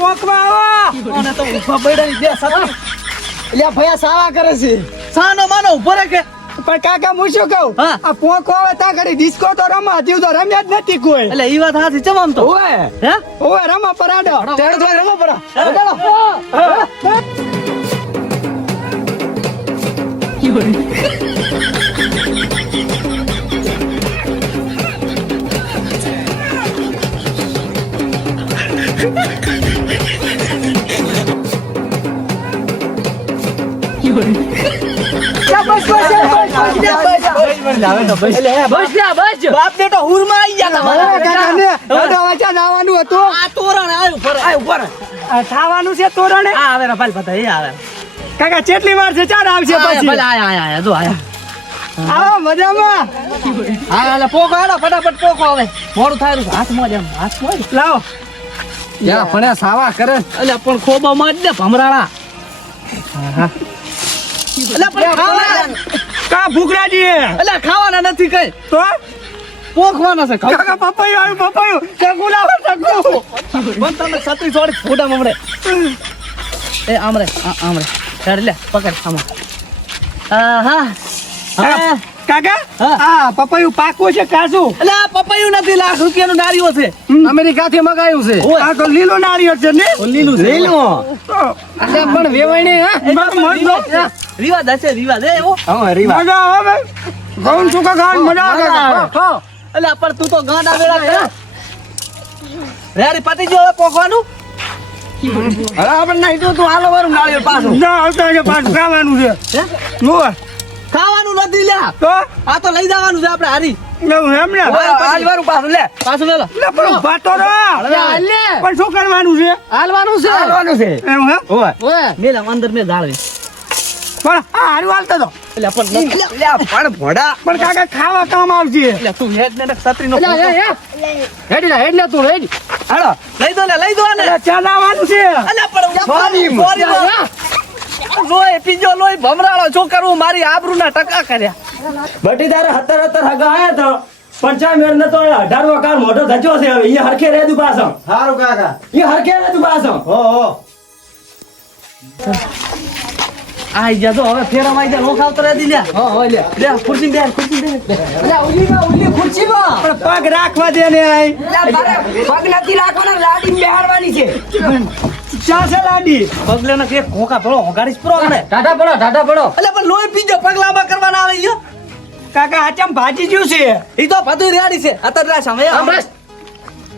પોકવા આવો અને તો ઉભા બૈડાની બે સાથે એટલે ભયા સાવા કરે છે. સાનો માનો ઉભો રે કે પણ કાકા હું શું કહું હા. આ પોકો આવે તા ઘડી ડિસ્કો તો રમા હજી તો રમ્યા જ નથી કોઈ એટલે ઈ વાત હાથી ચમ તો ઓય હે ઓય રમા પરાડો તેડ તો રમો પડા. બાપ બેટો હુરમાં આવી ગયા તમારા કાકા ને હેડો વાચા નાવાનું હતું આ તોરણ આય ઉપર આ ખાવાનું છે તોરણે આ આવે રપાલ પતા એ આવે કાકા કેટલી વાર છે ચાર આવશે પછી ભલે આયા જો આયા આવો મજામાં હા એટલે પોકો આડો ફટાફટ પોકો આવે મોડું થાય હાથમાં જ હાથમાં જ લાવો યા પણ સાવા કરે. એટલે પણ ખોબા માં જ ને ભમરાળા એટલે પણ ખાવાના કા ભૂખરાજી એટલે ખાવાના નથી કઈ તો પોખવાના છે કાકા પપૈયું આવ્યું પપૈયું ચકુ લાવો ચકુ પણ તમે છત્રી છોડી ફોટા મમડે એ આમરે આમરે ચાલ લે પકડ આમાં હા કાકા હા. આ પપૈયું પાકું છે કાચું એટલે આ પપૈયું નથી લાખ રૂપિયાનું નારિયો છે અમેરિકાથી મગાયું છે. આ તો લીલો નાળિયેર છે ને લીલું છે લીલું. તો એટલે પણ વેવાણી હા. રિવાજ હશે રિવાજ એવો હા રીવા. મજા આવે ઘઉં સુકા ખાવાની મજા આવે કાકા. એટલે પણ તું તો ગાંડા વેળા કરે રેડી પતી ગયો હવે પોખવાનું હવે આપણે નહીં તો તું હાલો વારું નાળિયેર પાછું. ના આવતા કે પાછું ખાવાનું છે હે? જોવે ખાવાનું નથી લ્યા તો આ તો લઈ જવાનું છે આપણે હારી એવું એમ ને હાલ વારું પાછું લે. પાછું લે લો લે પણ ઊભા તો રહો. હાલ લે. પણ શું કરવાનું છે હાલવાનું છે. હાલવાનું છે. એમ હે ઓય. ઓય. મેલ અંદર મેલ જાળવી પણ આ હારું હાલતો તો એટલે પણ લે પણ ભોડા. પણ કાકા ખાવા કામ આવશે એટલે તું હેડ ને છત્રી નો હેડ લે તું હેડ. હાલો લઈ દો ને એટલે ચલાવવાનું છે અલ્યા પણ સોરી લોય પીજો લોય ભમરાળો છો કરવું મારી આબરૂના ટકા કર્યા બટીદાર 17 હગા આયા તો પંચા મેર ને તો 18 કાર મોટો ધચ્યો છે હવે ઈ હરખે રેદુ પાછો સારું કાકા. ઈ હરખે રેદુ પાછો હો. આઈ જા તો હવે ફેરમ આઈ જા લોક આવતો રેદી લ્યા હો લે. લે ખુરશી દે અલ્યા ઉલી ખુરશીમાં. પણ પગ રાખવા દે ને આઈ પગ નથી રાખવાના, લાડી બેહાડવાની છે. ચા છે લાડી પગલે ને કે કોકા ભરો હોગાડીશ પ્રો મને ટાટા પડો. એટલે પણ લોહી પીજો પગલામાં કરવાના આવે ઈયો કાકા આચમ ભાજી જ્યું છે ઈ તો બધું રેડી છે અતર રાસ હવે હમણાં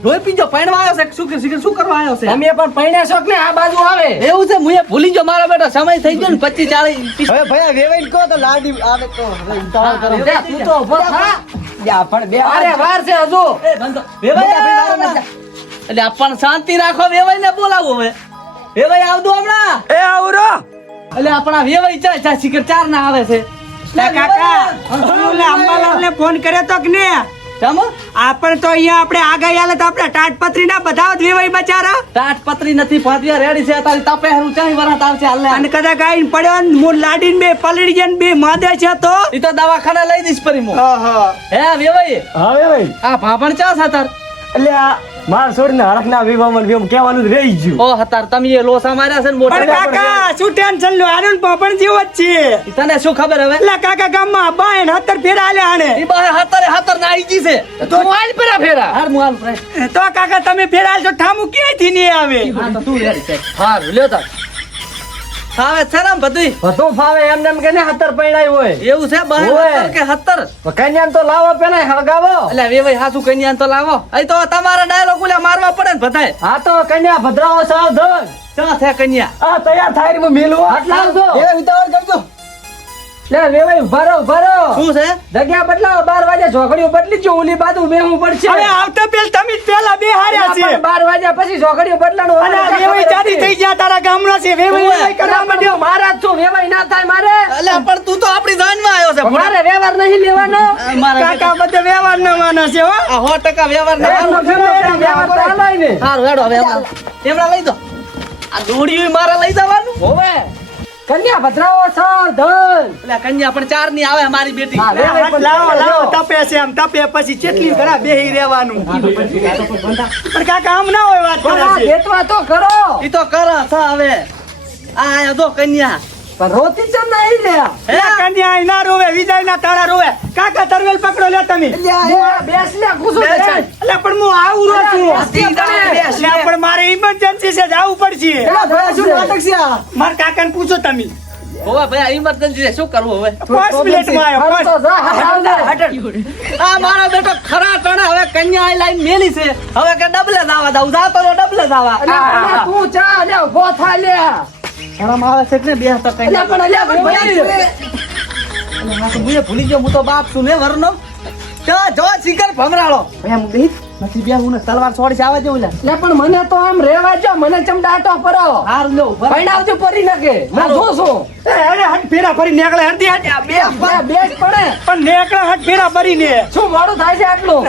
લોહી પીજો પૈણવા આવ્યો છે શું કરવા આવ્યો છે તમે પણ પૈણે શોખ ને આ બાજુ આવે. એવું છે મુએ ભૂલી ગયો મારો બેટો સમય થઈ ગયો ને 25 40 હવે ભયા વેવાઈ કહો તો લાડી આવે તો ઉતાવળ કરો. લે, તું તો ઉભો થા. યા પણ બે અરે વાર છે હજુ. એ બંધો વેવાઈ એટલે આપણ શાંતિ રાખો વેવાઈ ને બોલાવો હવે વેવાઈ આવજો હમણાં એ આવરો એટલે આપણા વેવાઈ ચા શિખર 4 ના આવે છે લે કાકા ઓલે અંબાલાલને ફોન કર્યો તો કે ને ચામો આપણે તો અહીંયા આપણે આગળ આલે તો આપણે ટાટપત્રી ના બધા જ વેવાઈ બચારા તાટપત્રી નથી ફાદિયા રેડી છે તારી તાપે હારું ચાહી વરાત આવશે હાલ અને કદાચ આઈને પડ્યો ને મુ લાડીને બે પલળી જાય ને બે માદે છે તો ઈ તો દવાખાને લઈ દઈશ પરી મો હે વેવાઈ હવે ભાઈ આ ભાભણ ચા સાતર એટલે આ માર છોડીને હરખના વિવામન વિવામ કહેવાનું જ રહી ગયું ઓ હતાર તમે એ લોસા માર્યા છે ને પણ મોટા કાકા શું ટેન્શન લો આનું પાપણ જેવો જ છે તને શું ખબર હવે એટલે કાકા ગામમાં બાય 70 ફેરા આલે આણે ઈ બા હતર ના આઈ જી છે તો હાલ પરા ફેરા. હાર મુ હાલ પ્રાય તો કાકા તમે ફેરા આલશો ઠામુ ક્યાંયથી નહીં આવે હા તો તું રેડી છે હારું લ્યો તાર. આવે છે ને બધુંય બધું ફાવે એમને એમ કે ને 17 પૈણાય હોય. એવું છે બા ઓય. 70 કે 70 કન્યાને તો લાવો પેલા હળગાવો. એટલે વેવાઈ હાસુ કન્યા તો લાવો અહીં તો તમારા ડાયલોગ ઓલા મારવા પડે ને બધાય હા તો કન્યા ભદ્રાવો સાવધાન. ચા છે કન્યા આ તૈયાર થાય ને મેલું હાથ લાવજો. એ ઉતાવળ કરજો લે વેવાઈ ઉભા રહો. શું છે જગ્યા બદલાવો 12 વાગે ઝોકડીઓ બદલી જો ઓલી બાજુ બેહવું પડશે. હવે આવતા પેલ તમે જ પેલા બે હાર્યા છે 12 વાગ્યા પછી ઝોકડીઓ બદલાનું અને આ વેવાઈ જાડી થઈ ગયા તારા ગામનો છે વેવાઈ કરવા માંડ્યો મારા જ છું વેવાઈ ના થાય મારે. એટલે પણ તું તો આપણી જાનમાં આવ્યો છે મારે વ્યવહાર નહીં લેવાનો. મારા કાકા બધે વ્યવહાર ન માને છે હો આ 100% વ્યવહાર વ્યવહાર તો હાલોય ને. સારું હેડો હવે એમડા લઈ દો આ દોડીયું મારે લઈ જવાનું હોવે કન્યા ભદ્રાવો સાવધાન. એટલે કન્યા પણ 4 ની આવે મારી બેટી હા, વેવાઈ પણ લાવો લાવો તપે છે આમ તપે પછી કેટલી ઘણા બેહી રહેવાનું પણ કાકા આમ ના હોય વાત કરે છે દેતવા તો કરો ઈ તો કરે છે હવે આ આયો જો કન્યા પણ રોતી ચમ નહીં લે એ કન્યા અહીં ના રોવે વિજય ના તાળા રોવે કાકા તરવેલ પકડો લે તમે બેસ લે ગુસુ દે એટલે પણ હું આવું રો છું એટલે પણ મારે ઇમરજન્સી છે જવું પડશે શું નાટક છે આ મારા કાકાને પૂછો તમે હોવે ભાઈ ઇમરજન્સી છે શું કરવું હવે 5 મિનિટમાં આવ્યો તો જા હાલ આ મારો બેટો ખરા ટણે હવે કન્યા આઈ લાઈન મેલી છે હવે કે ડબલે દાવા દઉં જાતો તો ડબલે દાવા અલ્યા તું ચા લે ઉભો થા લે શરમ આવે છે કે બે તો કન્યા અલ્યા પણ ભાઈ હા તો ભૂલી ગયો હું તો બાપ છું ને વરનો જો શિખર ભમરાળો ભાઈ હું બેહી નથી બે હું તલવાર છોડી છે આવા જેવું લે લે પણ મને તો આમ રેવા જો મને ચમ ડાટો પરો હાર લો પૈણાવજો પરી નાખે હું જોશું અરે હટ ફેરા ફરી નીકળે હરદી હટ બેસ પડે પણ નીકળે હટ ફેરા ફરીને શું મોડું થાય છે આટલું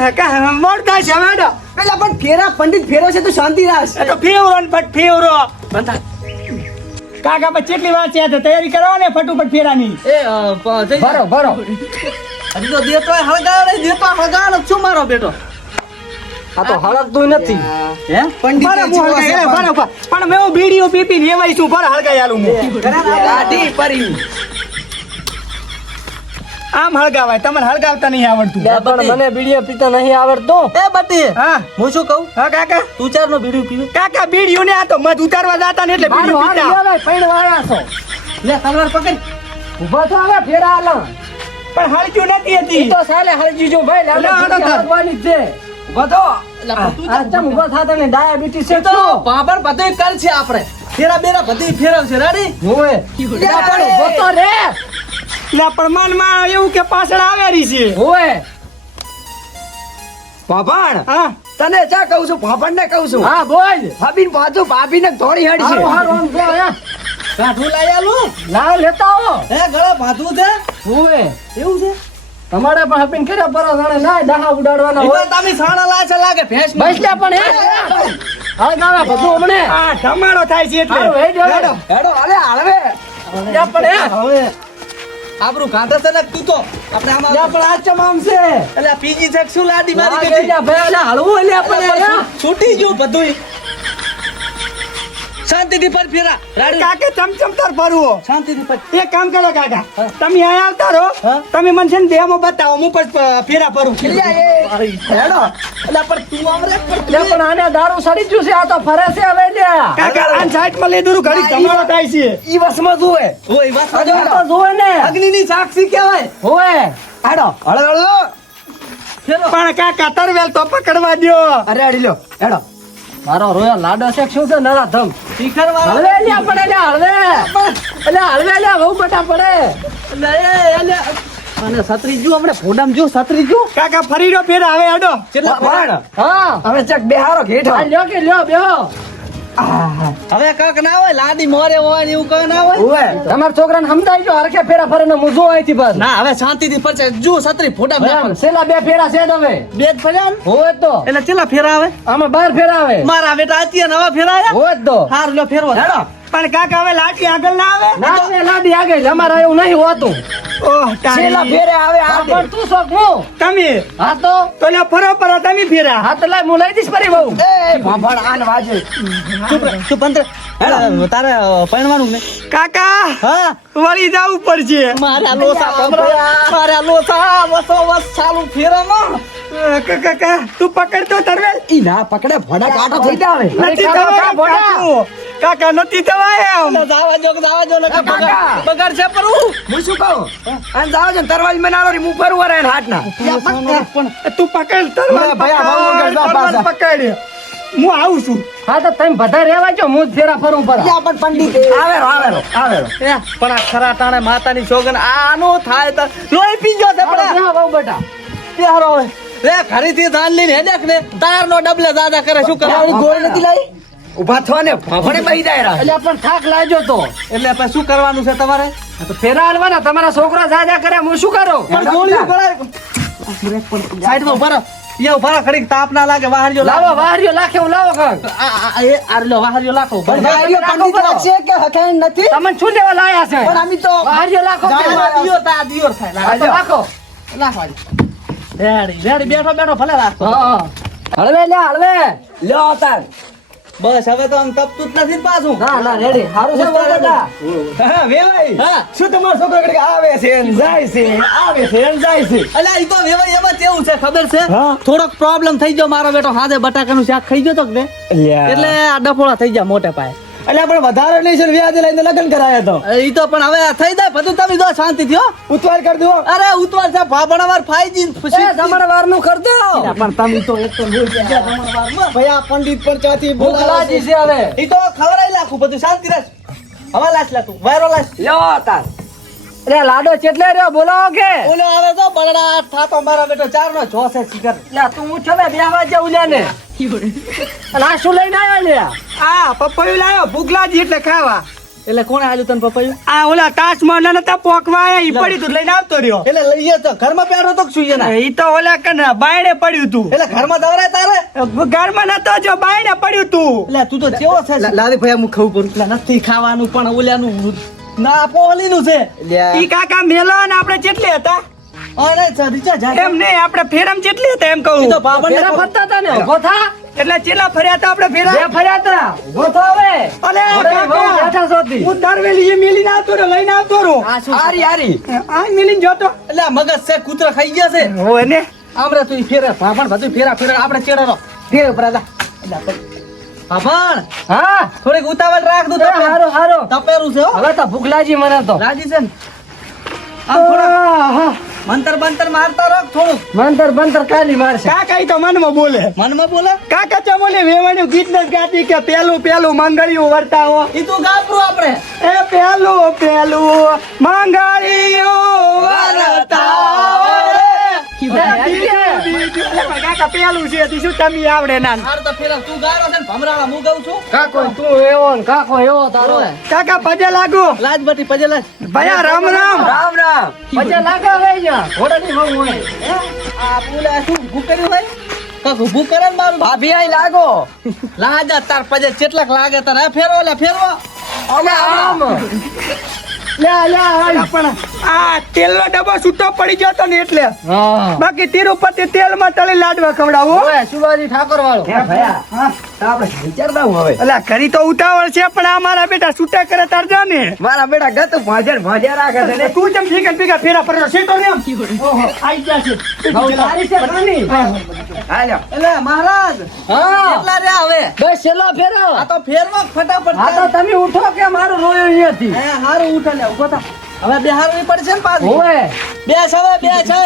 મોડતા છે મેડો પેલા પણ ફેરા પંડિત ફેરો છે તો શાંતિ રાખ એ તો ફેવરો ને ફટ ફેવરો કાકા પછી કેટલી વાર છે તો તૈયારી કરો ને ફટુફટ ફેરાની એ ભરો ભરો હજી તો દેતો હળગાવ નહીં દેતો હળગાવ શું મારો બેટો આ તો હળકતું નથી હે પંડિત બરાબર, હું હળગાય, બરાબર. પણ મેં હું બીડીઓ પીપી રેવાય છું પર હળગાય આલું હું ગાડી પરી આમ હળગાવાય તમને હળગાવતા નહીં આવડતું લે પણ મને બીડીઓ પીતા નહીં આવડતું એ બટી હા હું શું કહું હા કાકા તું ચાર નો બીડું પીવે કાકા બીડીઓ ને આ તો મધ ઉતારવા જાતા ને એટલે બીડીઓ હારું પીતા હારું પૈણ વાળા છો લે તલવાર પકડ ઉભા તો હવે ફેરા આલા પણ હળજ્યું નથી ઈ હતી તો સાલે હળજી જો ભાઈ લે, લાડો હાલો તાર. હળવાની જ છે ઉભા તો આ ચમ ઉભા થાતા ને ડાયાબિટીસ છે તો પાપડ બધું કર છે આપણે ફેરા બેરા બધી ફેરવશે રેડી હોવે લે પણ ઉભો તો રે એટલે પ્રમાણમાં એવું કે પાછળ આવેલી છે હોવે પાપડ હા તને ચા કહું છું પાપડ ને કહું છું હા બોલ ભાભી પાછું ભાભી ને થોડી હેડી હારું હારું આમ જો હે કાઠું લઈ આલું લાવ લેતા આવો હે ગળા ભાતું છે હોવે એવું છે તમારે પણ હપીન કર્યા પરો જાણે ના ડાહા ઉડાડવાના હોય એમાં તમે સાણા લાશે લાગે ભેંસ બસ લે પણ હે હવે ગાવા બધું હમણે આ ધમાડો થાય છે હારું એટલે હે જો હેડો અરે હાલવે લે પણ હે હવે આબરૂ કાઢે છે ને તું તો આપણે લે આમાં પણ આ ચમ આમ છે એટલે પીજી છે શું લાડી મારી લાગે કરી લે ભાઈ લે હળવું લે પણ હે છૂટી ગયું બધું શાંતિથી પર ફેરા રાડી કાકે ચમચમતર ભરવો શાંતિથી પર એક કામ કરો કાકા તમે અહીંયા આવતા રહો હા? તમે મને છે ને ડેમો બતાવો હું પણ ફેરા ભરું છું હેડો એટલે પણ તું આમરે લે પણ આને દારૂ સડી ગયું છે આ તો ફરે છે હવે લે કાકા આ સાઈડમાં લઈ દઉં ઘડી ધમાડો થાય છે ઈ વસમાં જોવે ઓય વસ આ તો જોવે ને અગ્નિની સાક્ષી કહેવાય હોવે હેડો હળો ફેરો પણ કાકા તરવેલ તો પકડવા દ્યો અરે અડી લ્યો હેડો મારો રોયો લાડો છે શું છે નરા ધમ શિખર વાળો હળવે લે પડે લે હળવે એટલે હળવે લે બહુ બટા પડે એટલે અને સત્રીજુ હમણે ફોડામ જો સત્રીજુ કાકા ફરી રહ્યો ફેરા હવે અડો કેટલા ફોડ હા હવે ચક બેહારો ઘેઠો આ લ્યો કે લ્યો બેહો હવે કાક ના હોય લાડી મોરે હોય ને એવું કઈ ના હોય ઓય તમારા છોકરાને સમજાઈ જો હરખે ફેરા ફરે ને મુજો અહીંથી બસ ના હવે શાંતિથી પરચે જો સત્રી ફોડામ એમ, છેલ્લા બે ફેરા છે જ હવે બે જ ફર્યા ને? હોય તો એટલે ચેલા ફેરા આવે આમાં 12 ફેરા આવે મારા બેટા આતી નવા ફેરાયા હોય તો હાર લ્યો ફેરવો હેડો પણ કાકા હવે લાઠી આગળ ના આવે ના હવે લાડી આગળ અમારે એવું નહીં હોતું ઓહ છેલ્લા તારી ફેરે આવે આ પણ તું શોખ હું તમે હા તો તો લે ફરો ફરો તમે ફેરા હા તો લાય હું લઈ દઈશ ફરી બહુ એ ભાભણ આન વાજે તું પંત્ર હેડો તારે પરણવાનું ને કાકા હા વળી જવું પડશે મારા લોસા ભમરા મારા લોસા વસો વસ ચાલુ ફેરામાં કાકા તું પકડતો તરવેલ ઈ ના પકડે ભોડા કાટો થઈ જાવે નથી કાકા, થવાય એમ, ભોળા. કાકુ. કાકા નથી થવાય એમ જાવા જો ને કાકા. બગાડ છે પર હું હું શું કહું આમ જાવ છો તરવાજ મનારો રી મું ફરવા રે હાથ ના તું પકડ તરવેલ ના, ભયા, ભાવ વગર જા તરવેલ પાછા. પકડ હું આવું છું હા તો તમે બધા રહેવા જો હું જ ફેરા ફરું પર પણ પંડિત આવેરો પણ આ ખરા ટાણે માતાની સોગન આનો થાય તો લોહી પીજો છે પણ બહુ બેટા પ્યારો હવે રે ઘરેથી ધાન લઈને હેડક ને તાર નો ડબલે દાદા કરે શું કરે ગોળ નથી લાઈ ઉભા થવા ને ફફડે બહી જાય રા એટલે પણ થાક લાગ્યો તો એટલે પછી શું કરવાનું છે તમારે તો ફેરા હાલવાના તમારા છોકરા જાજા કરે હું શું કરું પણ ગોળીઓ ગળાય સાઈડ માં ઉભા રહો યા ઉભા રહો ઘડીક તાપ ના લાગે વાહરીઓ લાવો વાહરીઓ લાખે હું લાવો કાંક એ આરલો વાહરીઓ લાખો વાહરીઓ પંડિત છે કે હકાન નથી તમને શું લેવા લાયા છે પણ અમે તો વાહરીઓ લાખો દિયો થાય હા તો લાખો લાખો રેડી બેઠો બેઠો ભલે રાખો હા હળવે લે હળવે લ્યો તાર બસ હવે તો આમ તપતું જ નથી ને પાછું ના ના રેડી સારું છે બટાટા હા વેવાઈ હા. શું તમારો છોકરો ઘડીક આવે છે ને જાય છે આવે છે ને જાય છે અલ્યા ઈ તો વેવાઈ એમાં કેવું છે ખબર છે હા. થોડોક પ્રોબ્લેમ થઈ ગયો મારો બેટો હાજે બટાકાનું શાક ખાઈ ગયો તો કે ને એટલે આ ડફોળા થઈ ગયા મોટે પાયે એટલે પણ વધારે નહીં છે ને વ્યાજે લઈને લગ્ન કરાયા તો ઈ તો પણ હવે આ થઈ જાય બધું તમે જો શાંતિ થયો ઉતવાર કરી દો અરે ઉતવાર છે ભાભણવાર ફાઈજી જમણવાર નું કર દો પણ તમે તો એક તો બોલ જમણવારમાં ભાઈ આ પંડિત પણ ચાથી ભૂખ લાગી છે હવે ઈ તો ખવરાઈ લાખું બધું શાંતિ રાખ હવે લાશ લા તું વાયરો લાશ લ્યો તાર અરે લાડો ચેટલે રહ્યો બોલાવો કે ઓલો આવે તો બરડા થાતો મારા બેટો ચાર નો જોશે શિખર લે તું ઉઠ હવે બે વાગે ઉલ્યા ને અને આ શું લઈને આવ્યો લે આ પપૈયું લાયો ભૂખ લાગી એટલે ખાવા એટલે કોણે આલ્યું તને પપૈયું આ ઓલા તાજમહલ નતા પોકવા આયા ઈ પડી તું લઈને આવતો રહ્યો એટલે લઈએ તો ઘરમાં પહેરો તો સુઈએ ના ઈ તો ઓલા કને બાયણે પડ્યું તું એટલે ઘરમાં દવરાય તારે ઘરમાં નતો જો બાયણે પડ્યું તું એટલે તું તો કેવો છે લાલી ભાઈ હું ખાવું પડું એટલે નથી ખાવાનું પણ ઓલાનું ના પોલીનું છે ઈ કાકા મેલો ને આપણે ચેટલે હતા અરે રીચા જા એમ નહીં આપણે ફેરમ ચેટલી હતા એમ કહું ઈ તો બાબરને ફેરા ફરતા હતા ને ઉભો થા એટલે ચેલા ફર્યા હતા આપણે ફેરા બે ફર્યા હતા ઉભો થા હવે અલે ઓરે બહુ કાકા બેઠા છોતી હું દરવેલી એ મેલીને આવતો રહ્યો લઈને આવતો રહ્યો આ શું હારી હારી આ મેલીને જોતો એટલે આ મગજ છે કૂતરા ખાઈ ગયા છે હોય ને આમરે તું ફેરે ભાભણ બધું ફેરા ફેરા આપણે ચેડો ફેર ઉપર આજા ભાભણ હા થોડીક ઉતાવળ રાખ દઉં તપે હારો હારો તપેરું છે હો હવે તો ભૂખ લાગી મને તો રાજી છે ને આમ થોડું મંતર બંતર મારતા રાખ થોડું મંતર બંતર કાલી મારશે કાકા ઈ તો મનમાં બોલે મનમાં બોલે કાકા ચમોલે વેવાણ્યું ગીત જ ગાતી કે પેલું પેલું મંગળિયું વર્તાવો ઈ તું ગાબરું આપણે એ પેલું પેલું મંગળિયું વર્તાવો કાકા પેલું છે તી શું તમે આવડે ના હાર તો ફેરા તું ગારો છે ને ભમરાળા હું ગાઉં છું કાકો તું એવો ને કાકો એવો તારો કાકા પજે લાગુ લાજ બટી પજે લાજ ભયા રામ રામ રામ રામ પછી લાગા રહી જા ઘોડાની વહુ હોય આ પુલા શું ઊભું કર્યું ભાઈ કાક ઊભું કરે ને મારું ભાભી આઈ લાગો લાજા તાર પજે કેટલાક લાગે તાર આ ફેરવો લે ફેરવો અમે આમ પણ આ તેલનો ડબ્બો છૂટો પડી ગયો તો ને એટલે હા બાકી તિરુપતિ તેલમાં તળી લાડવા ખવડાવો ઓય સુબાજી ઠાકોર વાળો હે ભયા આપણે વિચારતા હું હવે અલા ઘરી તો ઉતાવળ છે પણ આ મારા બેટા છૂટા કરે તાર જા ને મારા બેટા ગતું ભાજર રાખે છે ને તું જેમ ભીગા ભીગા ફેરા પર સીટો ને ઓહો આઈ ગયા છે બહુ સારી છે રાની હાલ્યો એટલે મહારાજ હા કેટલા રે હવે બસ છેલ્લો ફેરો આ તો ફેરવો ફટાફટ હા તો તમે ઉઠો કે મારું રોયો અહીંયાથી હે હારું ઉઠે લે ઉભો થા હવે બે હારું પડશે ને પાછું ઓય બે છે હવે બે છે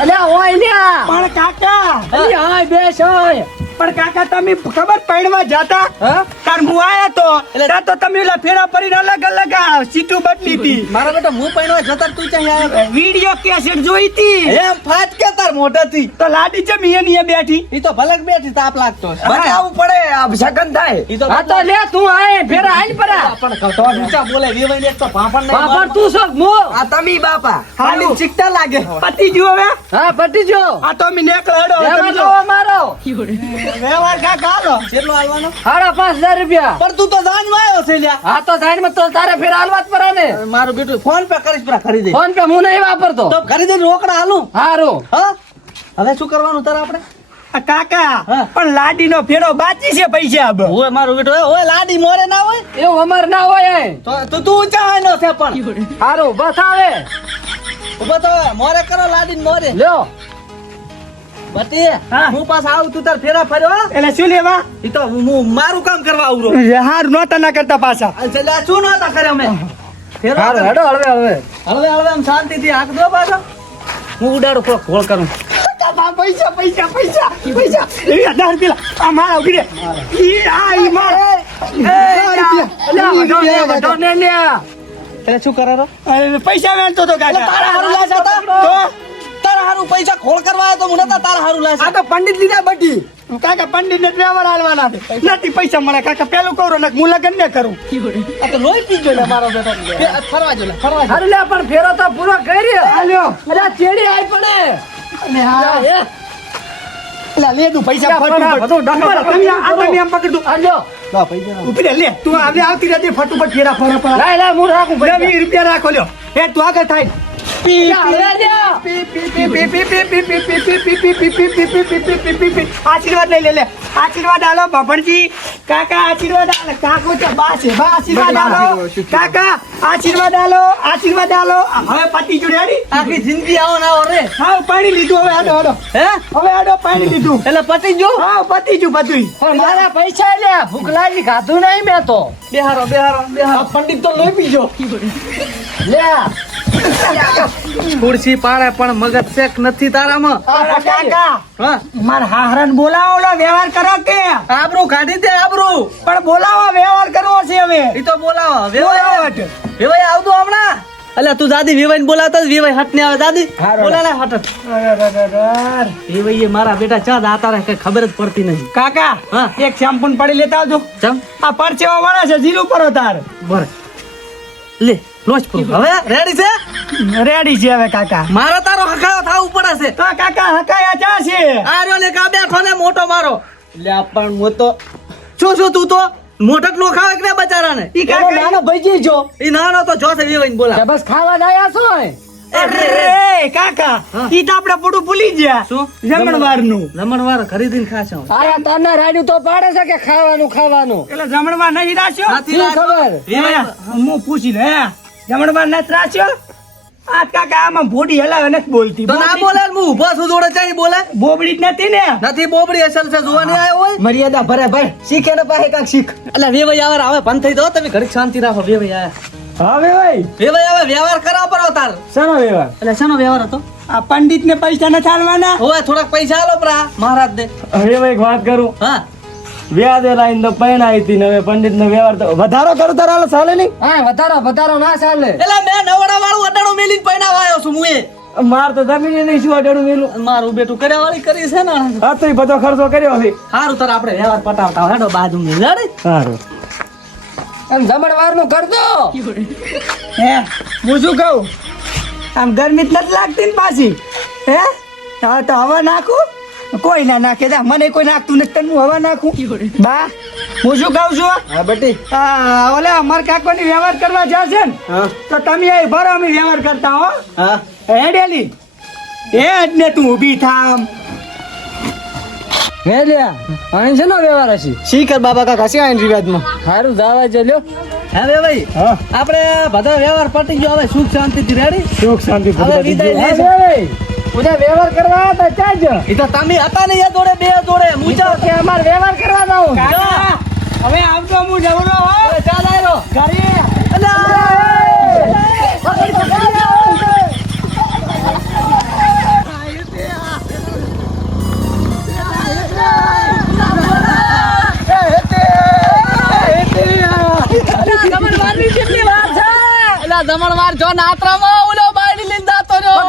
અલ્યા ઓય ને પણ કાકા અલ્યા હાય બેસ ઓય પણ કાકા તમે ખબર પૈણવા જાતા હા તાર હું આયા તો ત્યાં તો તમે ઓલા ફેરા ફરીને અલગ અલગ આ સીટું બદલી હતી મારા બેટા હું પૈણવા જતા તું ચાહી આવ્યો વિડિયો કેસેટ જોઈ હતી એમ ફાટ કે તાર મોઢાથી તો લાડી જમી એની એ બેઠી ઈ તો ભલક બેઠી તાપ લાગતો છે. બતાવવું પડે આ સગન થાય ઈ તો હા તો લે તું આય ફેરા આઈ પરા પણ કટો ઊંચા બોલે વેવાઈ ને એક તો ભાપણ નહીં બાપા તું શોક મો આ તમે બાપા હાલી ચીકતા લાગે પતિ જુઓ હવે હા પટી જો આ તો અમે નેકળ હડો એમાં તો મારો વ્યવહાર કાકા હાલો કેટલો હાલવાનો 5,500 રૂપિયા પણ તું તો જાન આવ્યો છે લ્યા હા તો સાઈડ માં તો તારે ફેરા હાલવા જ પડે ને મારું બેટું ફોન પે કરીશ પરા ખરીદે ફોન પે હું નહીં વાપરતો તો ખરીદે રોકડા હાલું હારું હા હવે શું કરવાનું તારે આપણે આ કાકા હા. પણ લાડી નો ફેરો બાકી છે પૈસા અબ ઓય મારું બેટું ઓય લાડી મોરે ના હોય એવું અમાર ના હોય એ. તો તું ઊંચા આનો છે પણ હારું બસ આવે ઉભો તો મોરે કરો લાડી મોરે લ્યો બટી હા. હું પાછા આવું તું તાર ફેરા ફર્યો એટલે શું લેવા ઈ તો હું મારું કામ કરવા આવરો હાર નહોતા ના કરતા પાછા એટલે આ શું નહોતા કરે અમે ફેરો હારું હેડો હળવે હળવે હળવે હળવે આમ શાંતિથી હાથ દો પાછો હું ઉડાડું થોડો ઘોળ કરું પૈસા પૈસા પૈસા પૈસા એ 10 રૂપિયા આ મારા ઉભી રે ઈ આ ઈ માર વધો ને લ્યા. એટલે શું કરે રો પૈસા વેણતો તો કાકા તારા હારું લાશ હતા તો તારા હારું પૈસા ખોળ કરવા આવ્યો તો હું નતા તારા હારું લાશ આ તો પંડિત લીધા બટી કાકા પંડિત ને વ્યવહાર હાલવાના છે નથી પૈસા મળે કાકા પેલું કરો ને હું લગન ને કરું આ તો લોહી પી ગયો લે મારો બેટો ફરવા જો લે ફરવા જો. હારું લે પણ ફેરો તો પૂરો કરી હાલ્યો અલ્યા ચેડી આઈ પડે અને હા એ, એલા લે તું પૈસા યા, ફટુફટ. પણ આ બધું ડખા તમે આ તમે આમ પકડ દો હાલ્યો ઉભી રે લે તું આવે આવતી રહેતી ફટુફટ ફેરા ફરે પર લાય લાય હું રાખું લે 20 રૂપિયા રાખો લ્યો એ તું આગળ થાય આશીર્વાદ લઈ લે આશીર્વાદ આલો ભભણજી કાકા આશીર્વાદ આલો કાકો છે બા છે બા આશીર્વાદ આલો કાકા આશીર્વાદ આલો હવે પતિ જોડ્યાડી આખી જિંદગી આવો ના આવો રે હા પાણી લીધું હવે આડો હે હવે આડો પાણી લીધું એટલે પતી જો હા પતિ જો બધું પણ મારા પૈસા લે ભૂખ લાગી ખાધું નહીં મેં તો બેહારો પંડિત તો લોહી પીજો લે ખુરશી પાડે પણ મગજ શેક નથી તારામાં કાકા હા મારા હાહરાને બોલાવો લો વ્યવહાર કરો કે આબરૂ કાઢી દે આબરૂ પણ બોલાવો વ્યવહાર કરવો છે હવે ઈ તો બોલાવો બોલાવટ. વેવાય આવતો હમણાં અલ્યા તું દાદી વેવાય ને બોલાવતો જ વેવાય હટ ને આવે દાદી બોલા ને હટ વેવાય મારા બેટા ચા દાતા રહે કઈ ખબર જ પડતી નહીં કાકા હા. એક શેમ્પૂ પડી લેતા આવજો ચમ આ પરચેવા વાળા છે જીલું પરો તાર બર લે લોચ પર હવે રેડી છે રેડી છે હવે કાકા મારો તારો હકાયો થાવું પડે છે તો કાકા હકાયા ચા છે આ રહ્યો ને કા બેઠો ને મોટો મારો લે પણ મોટો શું તું તો મોટક નો ખાવે કે બચારાને ઈ કાકા નાનો ભાઈજી જો ઈ નાનો તો જોશે વેવાય ને બોલા કે બસ ખાવા દાયા છો એ કાકા ઈ તો આપણે પૂરું ભૂલી ગયા શું? જમણવારનું લમણવાર ખરીદીને ખાશો આયા તાના રાડ્યું તો પાડે છે કે ખાવાનું એટલે જમણવાર નહીં રાખ્યો નથી શી ખબર વેવાય હું પૂછી લે જમણવાર નથી રાખ્યો આ કાકા આમાં ભોડી હલાવે નથી બોલતી તો ના બોલે હું ઊભો છું જોડે ચાઈ બોલે બોબડી જ નથી ને નથી બોબડી અસલ છે જોવાની આયો હોય મર્યાદા ભરે ભાઈ શીખે ને પાસે કાક શીખ એટલે વેવાય આવે હવે બંધ થઈ દો તમે ઘડીક શાંતિ રાખો વેવાય આયા હવે ભાઈ વેવાય આવે વ્યવહાર કરાવ પર અવતાર શાનો વ્યવહાર એટલે શાનો વ્યવહાર હતો આ પંડિત ને પૈસા નથી આલવાના હવે થોડાક પૈસા આલો પ્રા મહારાજ દે હવે એક વાત કરું હા વ્યાજે લાઈન તો પૈણાઈ હતી ને હવે પંડિત નો વ્યવહાર તો વધારો કરું તારા હાલે ચાલે નહીં હા વધારો ના ચાલે એટલે મેં નવડા વાળું અડાણું મેલી જ પૈણાવા આવ્યો છું હું એ માર તો જમીને નહીં શું અડાડું મેલું મારું બેટું કર્યા વાળી કરી છે ને હા તો ઈ બધો ખર્ચો કર્યો છે સારું તાર આપણે વ્યવહાર પટાવતા હોય હેડો બાજુ મેં લડે સારું એમ જમણવાર નું કર દો હે હું શું કહું આમ ગરમી જ નથી લાગતી ને પાછી હે હા તો હવા નાખું કોઈ ના નાખે દા મને કોઈ નાખતું નથી તને હું હવા નાખું બા હું શું કહું છું હા બેટી હા ઓલે અમાર કાકોની વ્યવહાર કરવા જશે ને હા તો તમે અહીં ભરો અમે વ્યવહાર કરતા હો હા હેડેલી એ જ ને તું ઊભી થામ હે લ્યા અહીં છે ને વ્યવહાર હશે શીકર બાબા કાકા છે આઈન રિવાજમાં સારું દાવા જો લ્યો હવે ભાઈ હા આપણે બધા વ્યવહાર પટી ગયો હવે સુખ શાંતિથી રેડી સુખ શાંતિ હવે વિદાય લે બધા વ્યવહાર કરવા હતા ચાજ એ તો તમે હતા ને એ જોડે બે જોડે મુજા કે અમાર વ્યવહાર કરવા દઉં હવે આવતો હું જવરો હો ચાલ આયરો ઘરે જમણવાર જો નાત્રામાં ઓલો બાયડી લઈને જાતો રહ્યો